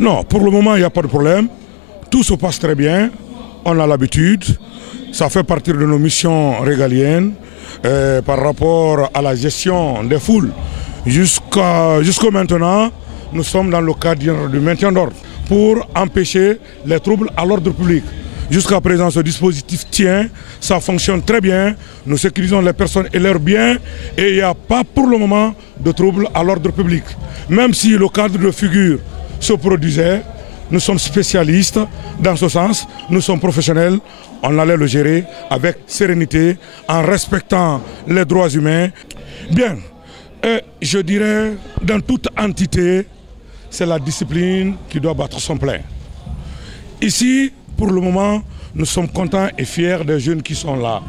Non, pour le moment, il n'y a pas de problème. Tout se passe très bien. On a l'habitude. Ça fait partie de nos missions régaliennes par rapport à la gestion des foules. Jusqu'à maintenant, nous sommes dans le cadre du maintien d'ordre pour empêcher les troubles à l'ordre public. Jusqu'à présent, ce dispositif tient, ça fonctionne très bien. Nous sécurisons les personnes et leurs biens et il n'y a pas pour le moment de troubles à l'ordre public. Même si le cadre de figure se produisait, nous sommes spécialistes dans ce sens, nous sommes professionnels, on allait le gérer avec sérénité, en respectant les droits humains. Bien, je dirais, dans toute entité, c'est la discipline qui doit battre son plein. Ici, pour le moment, nous sommes contents et fiers des jeunes qui sont là.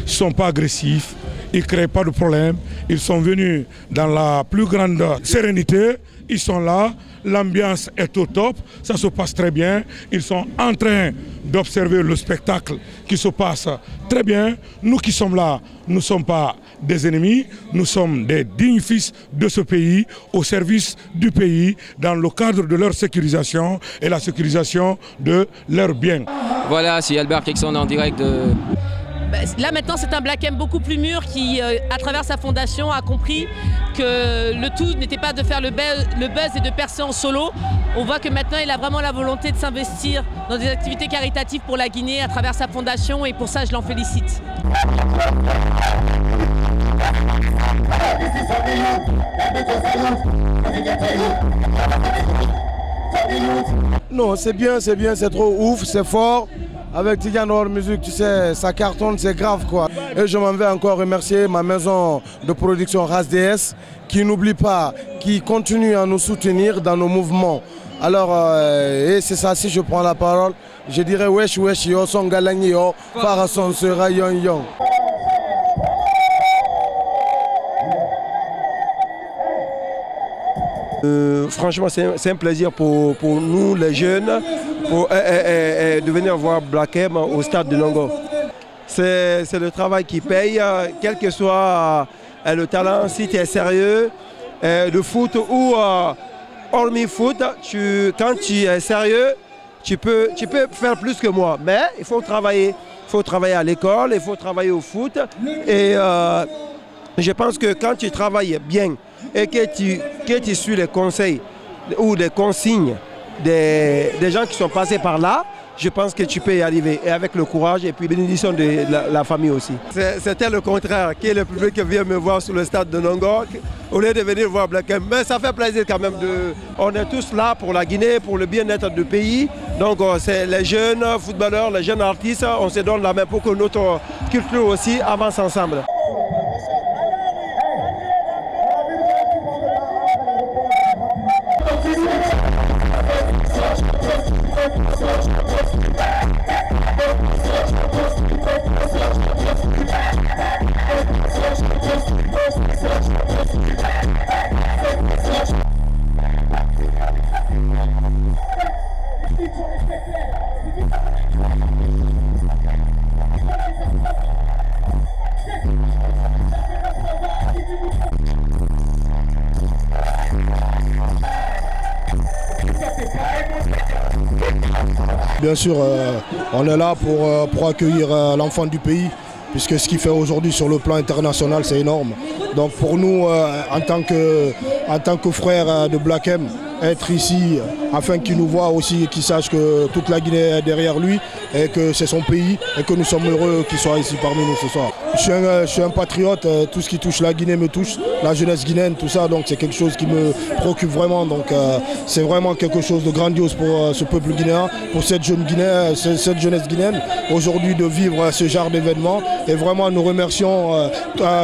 Ils ne sont pas agressifs, ils ne créent pas de problème, ils sont venus dans la plus grande sérénité, ils sont là, l'ambiance est au top, ça se passe très bien, ils sont en train d'observer le spectacle qui se passe très bien. Nous qui sommes là, nous ne sommes pas des ennemis, nous sommes des dignes fils de ce pays, au service du pays, dans le cadre de leur sécurisation et la sécurisation de leurs biens. Voilà, c'est Albert Kekson en direct de... Là maintenant c'est un Black M beaucoup plus mûr qui, à travers sa fondation, a compris que le tout n'était pas de faire le buzz et de percer en solo. On voit que maintenant il a vraiment la volonté de s'investir dans des activités caritatives pour la Guinée à travers sa fondation et pour ça je l'en félicite. Non, c'est bien, c'est trop ouf, c'est fort. Avec Tidiane World Music, tu sais, ça cartonne, c'est grave quoi. Et je m'en vais encore remercier ma maison de production Ras DS qui n'oublie pas, qui continue à nous soutenir dans nos mouvements. Alors, et c'est ça, si je prends la parole, je dirais wesh wesh yo, son galagni yo, farason sera yon yon. Franchement, c'est un plaisir pour nous, les jeunes, de venir voir Black M au stade de Nongo. C'est le travail qui paye, quel que soit le talent, si tu es sérieux, le foot ou hormis foot, quand tu es sérieux, tu peux faire plus que moi. Mais il faut travailler. Il faut travailler à l'école, il faut travailler au foot. Et je pense que quand tu travailles bien, et que tu suis les conseils ou les consignes des gens qui sont passés par là, je pense que tu peux y arriver. Et avec le courage et puis bénédiction de la famille aussi. C'était le contraire, que le public vient me voir sur le stade de Nongo, au lieu de venir voir Black M. Mais ça fait plaisir quand même. On est tous là pour la Guinée, pour le bien-être du pays. Donc c'est les jeunes footballeurs, les jeunes artistes, on se donne la main pour que notre culture aussi avance ensemble. Bien sûr, on est là pour accueillir l'enfant du pays, puisque ce qu'il fait aujourd'hui sur le plan international, c'est énorme. Donc pour nous, en tant que frères de Black M, être ici afin qu'il nous voit aussi, qu'il sache que toute la Guinée est derrière lui et que c'est son pays et que nous sommes heureux qu'il soit ici parmi nous ce soir. Je suis un patriote, tout ce qui touche la Guinée me touche, la jeunesse guinéenne, tout ça, donc c'est quelque chose qui me préoccupe vraiment. Donc c'est vraiment quelque chose de grandiose pour ce peuple guinéen, pour cette jeunesse guinéenne, aujourd'hui de vivre ce genre d'événement. Et vraiment nous remercions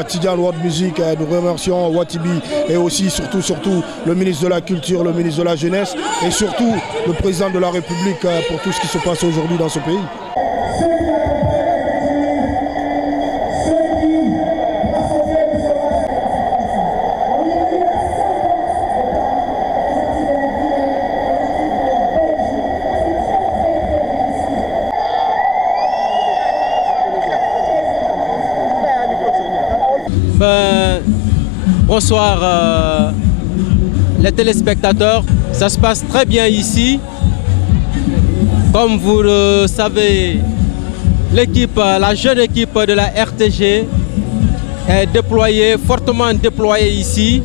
Tidiane World Music, nous remercions Watibi et aussi surtout le ministre de la Culture, le ministre de la Jeunesse et surtout le président de la République pour tout ce qui se passe aujourd'hui dans ce pays. Bonsoir les téléspectateurs, Ça se passe très bien ici. Comme vous le savez, la jeune équipe de la RTG est déployée, fortement déployée ici.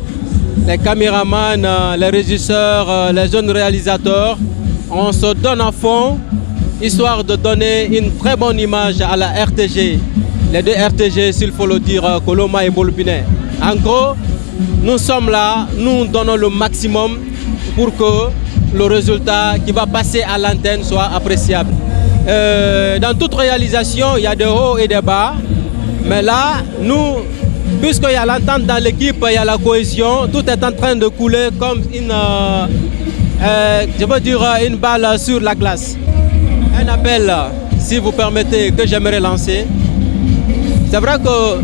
Les caméramans, les régisseurs, les jeunes réalisateurs, on se donne à fond, histoire de donner une très bonne image à la RTG. Les deux RTG, s'il faut le dire, Koloma et Bolpiné. En gros, nous sommes là, nous donnons le maximum pour que le résultat qui va passer à l'antenne soit appréciable. Dans toute réalisation, il y a des hauts et des bas. Mais là, nous, puisqu'il y a l'entente dans l'équipe, il y a la cohésion, tout est en train de couler comme une balle sur la glace. Un appel, si vous permettez, que j'aimerais lancer. C'est vrai que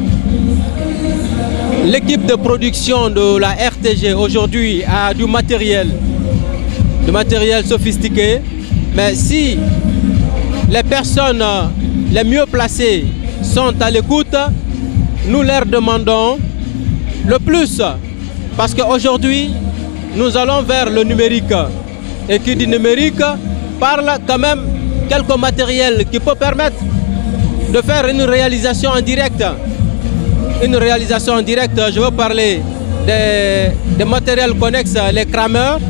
l'équipe de production de la RTG aujourd'hui a du matériel sophistiqué, mais si les personnes les mieux placées sont à l'écoute, nous leur demandons le plus, parce qu'aujourd'hui nous allons vers le numérique, et qui dit numérique parle quand même quelques matériels qui peuvent permettre de faire une réalisation en direct. Une réalisation en direct, je veux parler des matériels connexes, les crameurs,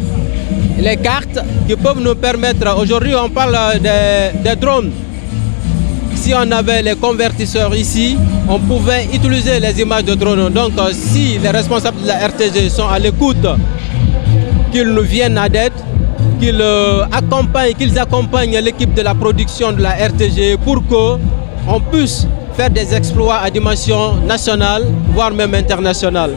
les cartes qui peuvent nous permettre, aujourd'hui on parle des drones. Si on avait les convertisseurs ici, on pouvait utiliser les images de drones. Donc si les responsables de la RTG sont à l'écoute, qu'ils nous viennent à l'aide, qu'ils accompagnent l'équipe de la production de la RTG pour qu'on puisse faire des exploits à dimension nationale, voire même internationale.